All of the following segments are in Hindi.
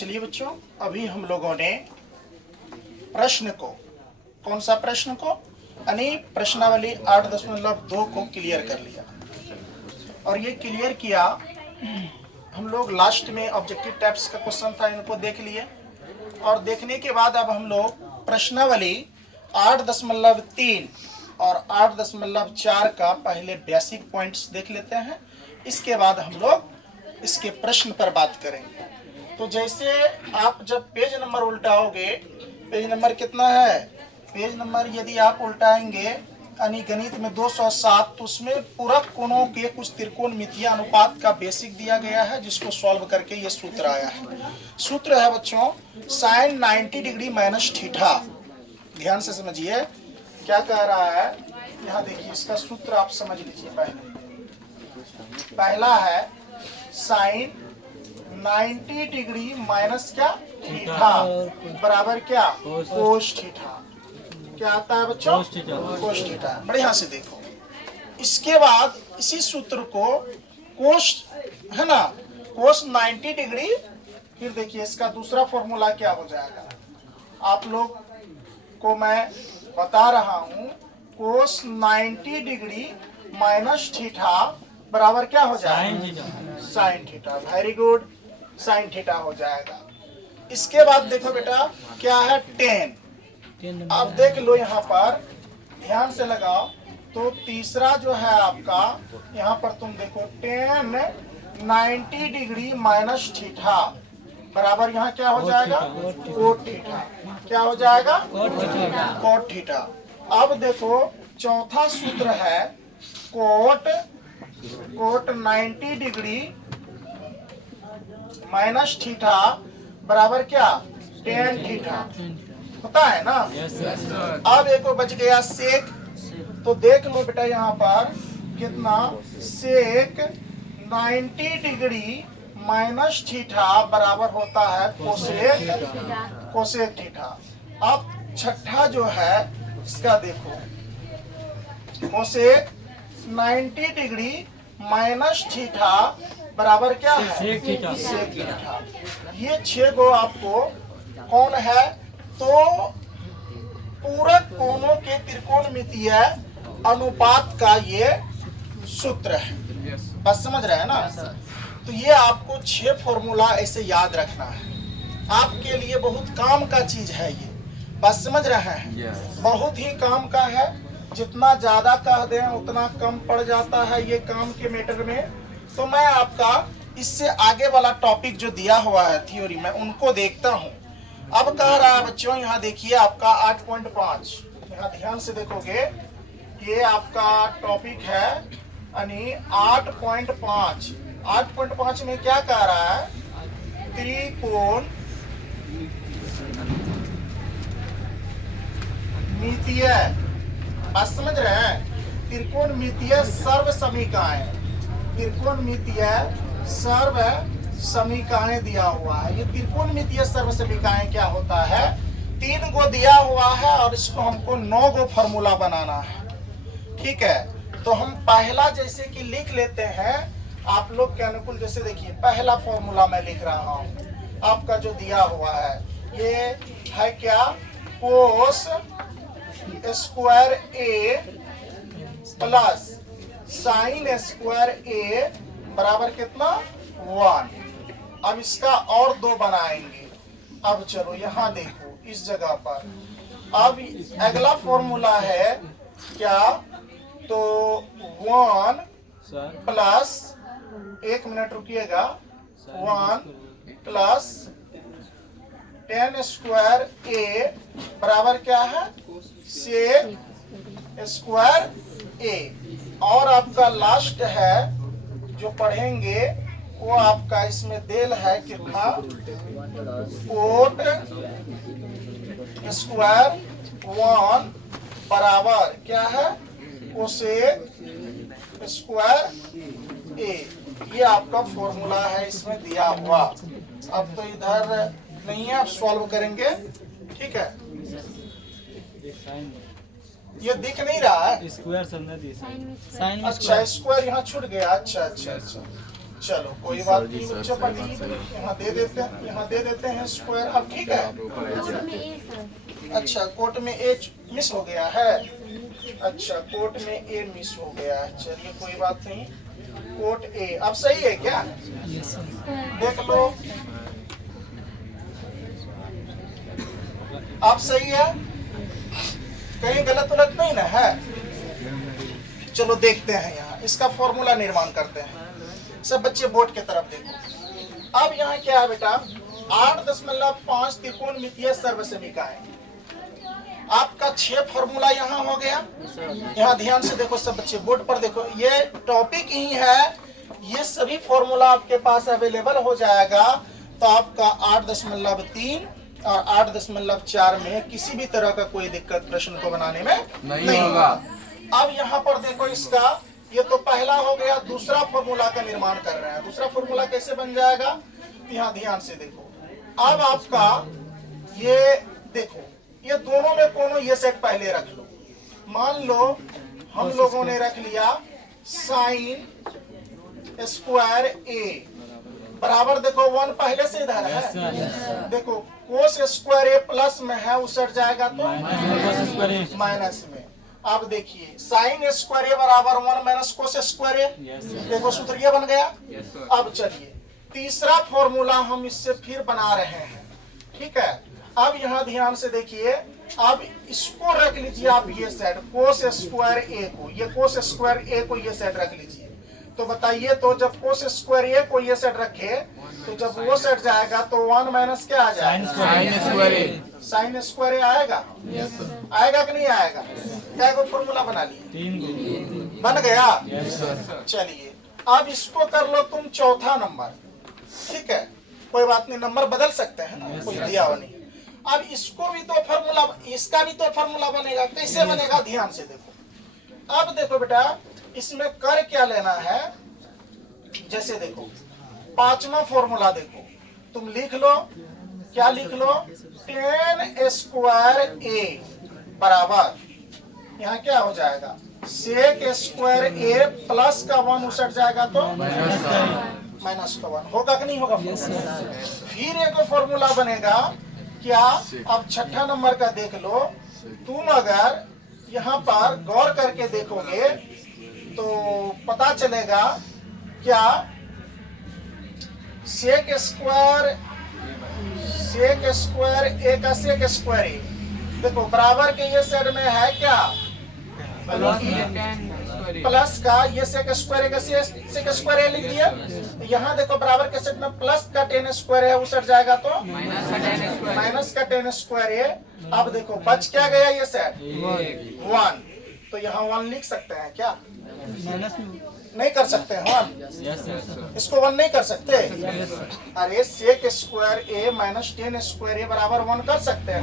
चलिए बच्चों, अभी हम लोगों ने प्रश्न को, कौन सा प्रश्न को, यानी प्रश्नावली 8.2 को क्लियर कर लिया। और ये क्लियर किया हम लोग, लास्ट में ऑब्जेक्टिव टाइप्स का क्वेश्चन था, इनको देख लिए। और देखने के बाद अब हम लोग प्रश्नावली 8.3 और 8.4 का पहले बेसिक पॉइंट्स देख लेते हैं। इसके बाद हम लोग इसके प्रश्न पर बात करेंगे। तो जैसे आप जब पेज नंबर उल्टाओगे, पेज नंबर कितना है, पेज नंबर यदि आप उल्टाएंगे यानी गणित में 207, तो उसमें पूरक कोणों के कुछ त्रिकोणमितीय अनुपात का बेसिक दिया गया है, जिसको सॉल्व करके ये सूत्र आया है। सूत्र है बच्चों sin 90 डिग्री माइनस थीटा। ध्यान से समझिए क्या कह रहा है, यहाँ देखिए इसका सूत्र आप समझ लीजिए। पहला है sin 90 डिग्री माइनस क्या, थीटा बराबर क्या, कोस थीटा। क्या आता है बच्चों, कोस थीटा। बढ़िया से देखो, इसके बाद इसी सूत्र को कोस है ना, कोस 90 डिग्री, फिर देखिए इसका दूसरा फॉर्मूला क्या हो जाएगा, आप लोग को मैं बता रहा हूं। कोस 90 डिग्री माइनस थीटा बराबर क्या हो जाएगा, sine theta. Very good, sine theta हो जाएगा। इसके बाद देखो बेटा क्या है, टेन। अब देख लो यहाँ पर ध्यान से लगाओ, तो तीसरा जो है आपका यहाँ पर तुम देखो, टेन 90 डिग्री माइनस थीटा बराबर यहाँ क्या हो जाएगा, कोट थीटा। क्या हो जाएगा, कोट थीटा। अब देखो चौथा सूत्र है कोट 90 डिग्री माइनस थीटा बराबर क्या, टेन थीटा होता है ना। अब एक बच गया सेक, तो देख लो बेटा यहाँ पर कितना, सेक 90 डिग्री माइनस थीटा बराबर होता है कोसेक थीटा। अब छठा जो है इसका देखो, कोसेक 90 डिग्री माइनस थीटा बराबर क्या है, सेक थीटा। ये 6 गो आपको कौन है, तो पूरक कोणों के त्रिकोणमितीय अनुपात का ये सूत्र है। बस समझ रहे हैं ना। तो ये आपको 6 फॉर्मूला ऐसे याद रखना है, आपके लिए बहुत काम का चीज है ये। बस समझ रहे हैं, बहुत ही काम का है। जितना ज्यादा कह दें उतना कम पड़ जाता है ये काम के मैटर में। तो मैं आपका इससे आगे वाला टॉपिक जो दिया हुआ है थ्योरी में, उनको देखता हूँ। अब कह रहा है बच्चों, यहाँ देखिए आपका 8.5, यहाँ ध्यान से देखोगे, ये आपका टॉपिक है यानी 8.5। 8.5 में क्या कह रहा है, त्रिकोण मितीय, बात समझ रहे हैं, त्रिकोणमितीय सर्व समीकरण, त्रिकोणमितीय सर्व समीकरण दिया हुआ है। ये त्रिकोणमितीय सर्व समीकरण क्या होता है, 3 गो दिया हुआ है और इसको हमको 9 गो फॉर्मूला बनाना है। ठीक है, तो हम पहला जैसे कि लिख लेते हैं आप लोग के अनुकूल। जैसे देखिए पहला फॉर्मूला मैं लिख रहा हूँ, आपका जो दिया हुआ है ये है क्या, कोस स्क्वायर ए प्लस साइन स्क्वायर ए बराबर कितना, 1। अब इसका और 2 बनाएंगे। अब चलो यहाँ देखो इस जगह पर, अब अगला फॉर्मूला है क्या, तो 1 प्लस, 1 मिनट रुकिएगा, 1 प्लस 10 स्क्वायर ए बराबर क्या है, सेक स्क्वायर ए। और आपका लास्ट है जो पढ़ेंगे वो आपका इसमें देल है कितना, कोट स्क्वायर 1 बराबर क्या है, कोसेक स्क्वायर ए। ये आपका फॉर्मूला है इसमें दिया हुआ। अब तो इधर नहीं है, आप सॉल्व करेंगे। ठीक है, ये दिख नहीं रहा है, स्क्वायर अच्छा स्क्वायर यहाँ छूट गया। अच्छा अच्छा अच्छा, चलो कोई बात नहीं बच्चों, पति यहाँ दे देते हैं स्क्वायर। अब ठीक है, अच्छा कोट में ए मिस हो गया है, अच्छा कोट में ए मिस हो गया है, चलिए कोई बात नहीं। कोट ए अब सही है क्या? देख लो अब सही है, कहीं गलत उलट नहीं ना है। चलो देखते हैं, यहाँ इसका फॉर्मूला निर्माण करते हैं। सब बच्चे बोर्ड की तरफ देखो। अब यहाँ क्या है बेटा, 8.5 त्रिकोणमितीय सर्वसमीकाएं। आपका 6 फॉर्मूला यहाँ हो गया। यहाँ ध्यान से देखो सब बच्चे, बोर्ड पर देखो, ये टॉपिक ही है, ये सभी फॉर्मूला आपके पास अवेलेबल हो जाएगा। तो आपका 8.3 और 8.4 में किसी भी तरह का कोई दिक्कत प्रश्न को बनाने में नहीं होगा। अब यहाँ पर देखो इसका, ये तो पहला हो गया। दूसरा फॉर्मूला का निर्माण कर रहे हैं। दूसरा फॉर्मूला कैसे बन जाएगा, यहाँ ध्यान से देखो। अब आपका ये देखो, ये दोनों में कोनो ये सेट पहले रख लो। मान लो हम लोगों ने रख लिया साइन स्क्वायर ए बराबर, देखो 1 पहले से इधर है। देखो कोस स्क्वायर ए प्लस में है, उसट जाएगा तो माइनस में। अब देखिए साइन स्क्वायर ए बराबर 1 माइनस कोस स्क्वायर ए, देखो सूत्र ये बन गया। अब चलिए तीसरा फॉर्मूला हम इससे फिर बना रहे हैं, ठीक है। अब यहाँ ध्यान से देखिए, अब इसको रख लीजिए आप ये सेट कोस स्क्वायर ए को, ये कोस स्क्वायर ए को ये सेट रख लीजिए। तो बताइए, तो जब कोस स्क्वायर ए को ये सेट रखे तो जब वो सेट जाएगा तो 1 माइनस क्या आ जाएगा, साइन स्क्वायर ए आएगा। आएगा कि नहीं आएगा? क्या को फॉर्मूला बना लिए, बन गया। चलिए अब इसको कर लो तुम चौथा नंबर, ठीक है, कोई बात नहीं, नंबर बदल सकते हैं ना, कोई दिया हुआ नहीं। अब इसको भी तो फॉर्मूला, इसका भी तो फॉर्मूला बनेगा। कैसे बनेगा, ध्यान से देखो। अब देखो बेटा, इसमें कर क्या लेना है, जैसे देखो पांचवा फॉर्मूला देखो, तुम लिख लो, क्या लिख लो, 10 स्क्वायर ए बराबर, यहाँ क्या हो जाएगा, सेक स्क्वायर ए प्लस का 1 उसट जाएगा तो माइनस का 1 होगा कि नहीं होगा। फिर एक फॉर्मूला बनेगा क्या, अब छठा नंबर का देख लो। तुम अगर यहाँ पर गौर करके देखोगे तो पता चलेगा क्या, सेक स्क्वायर ए का सेक स्क्वायर ए, देखो बराबर के ये साइड में है क्या, प्लस का ये सेक स्क्वायर ए का सेक स्क्वायर ए लिख दिया। यहाँ देखो बराबर के सेट में प्लस का 10 स्क्वायर है, उसट जाएगा तो माइनस का 10 स्क्वायर है। अब देखो बच क्या गया, ये सेट 1, तो यहाँ 1 लिख सकते हैं क्या, नहीं कर सकते हैं 1, इसको 1 नहीं कर सकते। अरे सेक स्क्वायर ए माइनस 10 स्क्वायर ए बराबर 1 कर सकते हैं।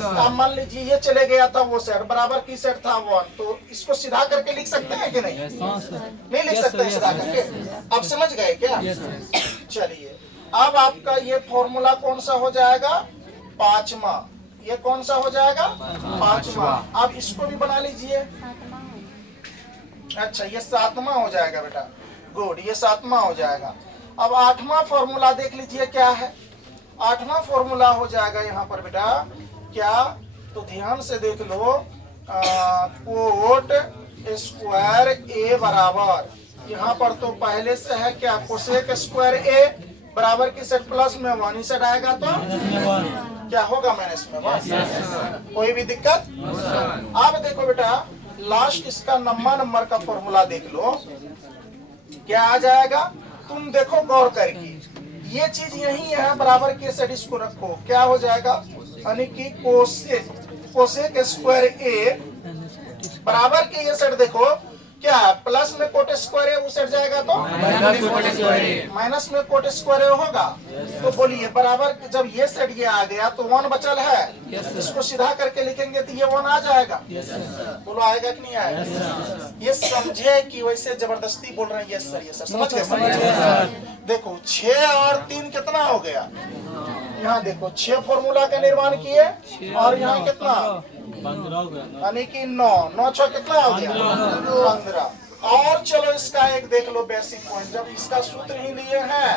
अब मान लीजिए ये चले गया था, वो सेट बराबर की सेट था 1, तो इसको सीधा करके लिख सकते हैं कि नहीं, नहीं लिख सकते हैं सीधा करके। अब समझ गए क्या? चलिए अब आपका ये फॉर्मूला कौन सा हो जाएगा, पांचवा। ये कौन सा हो जाएगा, पांचवा। अब इसको भी बना लीजिए। अच्छा ये 7वां हो जाएगा बेटा, गुड, ये 7वां हो जाएगा। अब 8वां फॉर्मूला देख लीजिए क्या है। 8वां फॉर्मूला हो जाएगा यहाँ पर बेटा क्या, तो ध्यान से देख लो, कोट स्क्वायर ए बराबर, यहाँ पर तो पहले से है क्या, कोसेक स्क्वायर ए बराबर की सेट प्लस में 1 ही सेट आएगा तो क्या होगा, माइनस में 1। कोई भी दिक्कत? अब देखो बेटा लास्ट इसका नंबर का फॉर्मूला देख लो, क्या आ जाएगा, तुम देखो गौर करके, ये चीज यही है, बराबर के सेट इसको रखो, क्या हो जाएगा, यानी कि कोसेक स्क्वायर ए बराबर के ये सेट देखो क्या है, प्लस में कोट स्क्वायर ए उस सेट जाएगा तो माइनस में कोट स्क्वायर ए होगा। तो बोलिए बराबर जब ये सेट ये आ गया तो 1 बचल है, इसको सीधा करके लिखेंगे तो ये 1 आ जाएगा। बोलो आएगा कि नहीं आएगा? ये समझे कि वैसे जबरदस्ती बोल रहे हैं? यस सर, ये सर समझ गए। देखो 6 और 3 कितना हो गया, यहाँ देखो 6 फॉर्मूला का निर्माण किए और यहाँ कितना, यानी कि 9 9 6 कितना हो गया, 15। और चलो इसका एक देख लो बेसिक पॉइंट, जब इसका सूत्र ही लिए हैं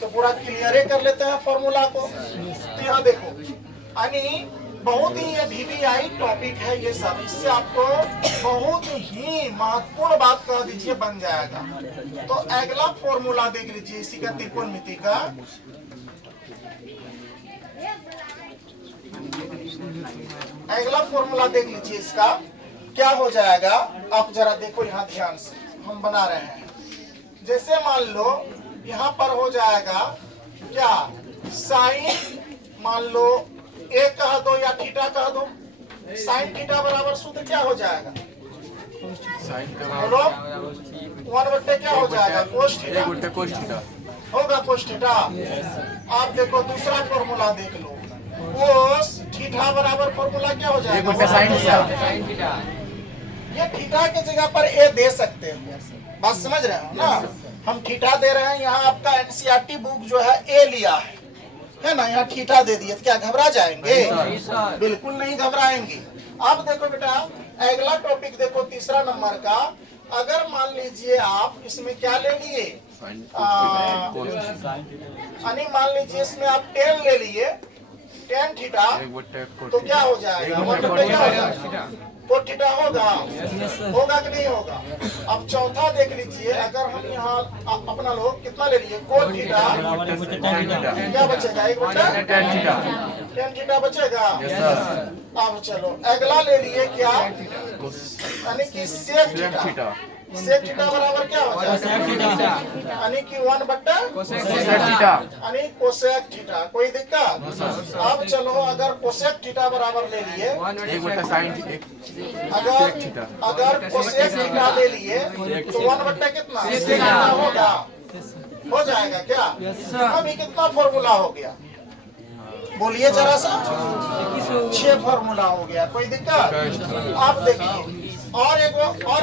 तो पूरा क्लियर कर लेते हैं फॉर्मूला को। तो यहाँ देखो यानी बहुत ही ये VVI टॉपिक है ये सब, इससे आपको बहुत ही महत्वपूर्ण बात कह दीजिए बन जाएगा। तो अगला फॉर्मूला देख लीजिए इसी का त्रिकोणमिति का। अगला फॉर्मूला देख लीजिए इसका क्या हो जाएगा। आप जरा देखो यहाँ ध्यान से, हम बना रहे हैं। जैसे मान लो यहाँ पर हो जाएगा क्या, साइन मान लो A कह दो या थीटा कह दो। साइन थीटा बराबर सूत्र क्या हो जाएगा, बोलो 1/, क्या हो जाएगा, कोस थीटा होगा, कोस थीटा। आप देखो दूसरा फॉर्मूला देख लो, कोस थीटा बराबर फॉर्मूला क्या हो जाएगा, साइन थीटा। ये थीटा की जगह पर A दे सकते हो, बात समझ रहे हो ना। हम थीटा दे रहे हैं, यहाँ आपका NCERT बुक जो है A लिया है ना, यहाँ थीटा दे दिए तो क्या घबरा जाएंगे, बिल्कुल नहीं घबराएंगे। अब देखो बेटा अगला टॉपिक देखो तीसरा नंबर का। अगर मान लीजिए आप इसमें क्या ले लिए, यानी मान लीजिए इसमें आप 10 ले लिए, tan थीटा, तो क्या हो जाएगा, कोट थीटा होगा, होगा कि नहीं होगा। अब चौथा देख लीजिए, अगर हम यहाँ अपना लोग कितना ले लिए, कोट थीटा, क्या बचेगा, 1/tan थीटा बचेगा। अब चलो अगला ले लिए क्या, यानी कि सेक थीटा। सेक थीटा बराबर क्या हो जाएगा, यानी कि 1/, यानी कोसेक थीटा। कोई दिक्कत। अब चलो अगर कोसेक थीटा बराबर ले लिए, अगर कोसेक थीटा ले लिए तो 1/, कितना होगा, हो जाएगा क्या। अभी कितना फॉर्मूला हो गया, बोलिए जरा सा, 6 फॉर्मूला हो गया। कोई दिक्कत। आप देखिए और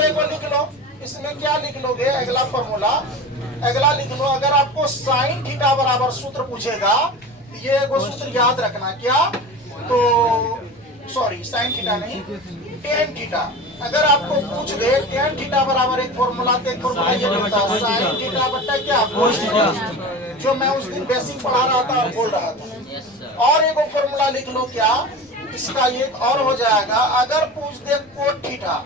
एक लिख लो, इसमें क्या लिख लोगे, अगला फॉर्मूला अगला लिख लो। अगर आपको साइन थीटा बराबर सूत्र पूछेगा, ये एगो सूत्र याद रखना क्या, तो सॉरी साइन थीटा नहीं, tan थीटा। अगर आपको पूछ दे tan थीटा बराबर एक फॉर्मूला, तो एक फॉर्मूला ये होता है साइन थीटा बट्टा क्या, कोस थीटा, जो मैं उस दिन बेसिक पढ़ा रहा था और बोल रहा था। और एगो फॉर्मूला लिख लो क्या, इसका ये और हो जाएगा। अगर पूछ दे कोट थीटा,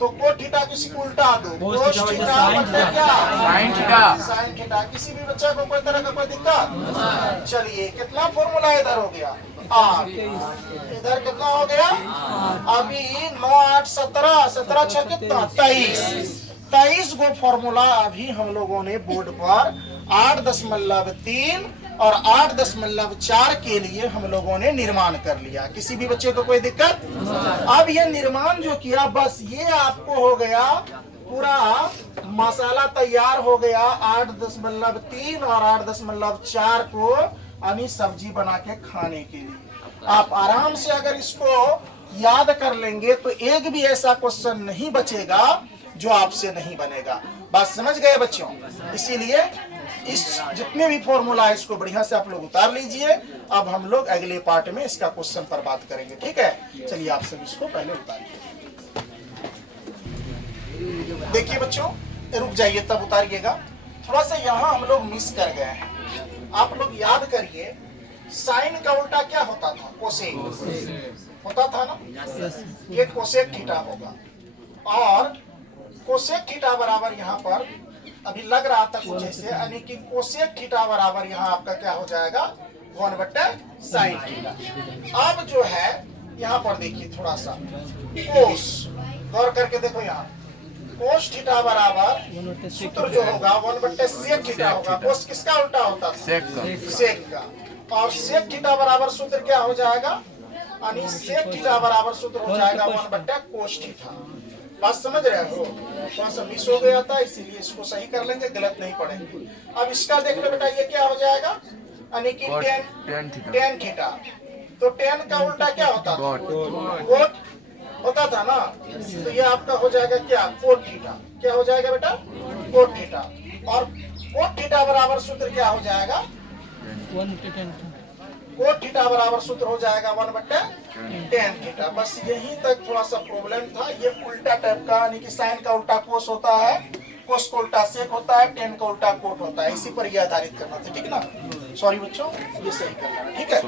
तो कोट थीटा किसी को उल्टा दो, कोस थीटा बट्टा क्या, साइन थीटा। Sine theta. किसी भी बच्चे को कोई तरह का कोई दिक्कत। चलिए कितना फॉर्मूला इधर हो गया, 8, इधर कितना हो गया, अभी 9 8 17, 17 6 कितना, 23 गो फॉर्मूला अभी हम लोगों ने बोर्ड पर 8.3 और 8.4 के लिए हम लोगों ने निर्माण कर लिया। किसी भी बच्चे को कोई दिक्कत। अब ये निर्माण जो किया, बस ये आपको हो गया पूरा मसाला तैयार हो गया 8.3 और 8.4 को यानी सब्जी बना के खाने के लिए। आप आराम से अगर इसको याद कर लेंगे तो एक भी ऐसा क्वेश्चन नहीं बचेगा जो आपसे नहीं बनेगा। बात समझ गए बच्चों। इसीलिए इस जितने भी फॉर्मूला है इसको बढ़िया से आप लोग उतार लीजिए। अब हम लोग अगले पार्ट में इसका क्वेश्चन पर बात करेंगे, ठीक है। चलिए आप सब इसको पहले उतारिए। देखिए बच्चों, रुक जाइए तब उतारिएगा। थोड़ा सा यहाँ हम लोग मिस कर गए हैं। आप लोग याद करिए, साइन का उल्टा क्या होता था, कोसेक होता था ना। ये कोसेक थीटा होगा और कोसेक थीटा बराबर यहाँ पर अभी लग रहा था कुछ ऐसे, यानी कि कोसेक थीटा बराबर यहाँ आपका क्या हो जाएगा, 1/sin थीटा। अब जो है यहाँ पर देखिए थोड़ा सा कोस, गौर करके देखो यहाँ कोस थीटा बराबर सूत्र जो होगा 1/sec थीटा होगा। कोस किसका उल्टा होता है, सेक का। और सेक थीटा बराबर सूत्र क्या हो जाएगा, यानी सेक थीटा बराबर सूत्र हो जाएगा 1/cos थीटा। बात समझ रहे हो। थोड़ा सा मिस हो गया था, इसीलिए इसको सही कर लेंगे, गलत नहीं पढ़ेंगे। अब इसका देख लो बेटा, ये क्या हो जाएगा, यानी कि tan थीटा। तो tan का उल्टा क्या होता था, कोट होता था ना। तो ये आपका हो जाएगा क्या, कोट थीटा। क्या हो जाएगा बेटा, कोट थीटा। और कोट थीटा बराबर सूत्र क्या हो जाएगा, कोट थीटा बराबर सूत्र हो जाएगा 1/tan थीटा। बस यहीं तक थोड़ा सा प्रॉब्लम था। ये उल्टा टाइप का, यानी कि साइन का उल्टा कोस होता है, कोस का उल्टा सेक होता है, टेन का उल्टा कोट होता है। इसी पर ये आधारित करना था, ठीक ना। सॉरी बच्चों, ये सही करना है, ठीक है।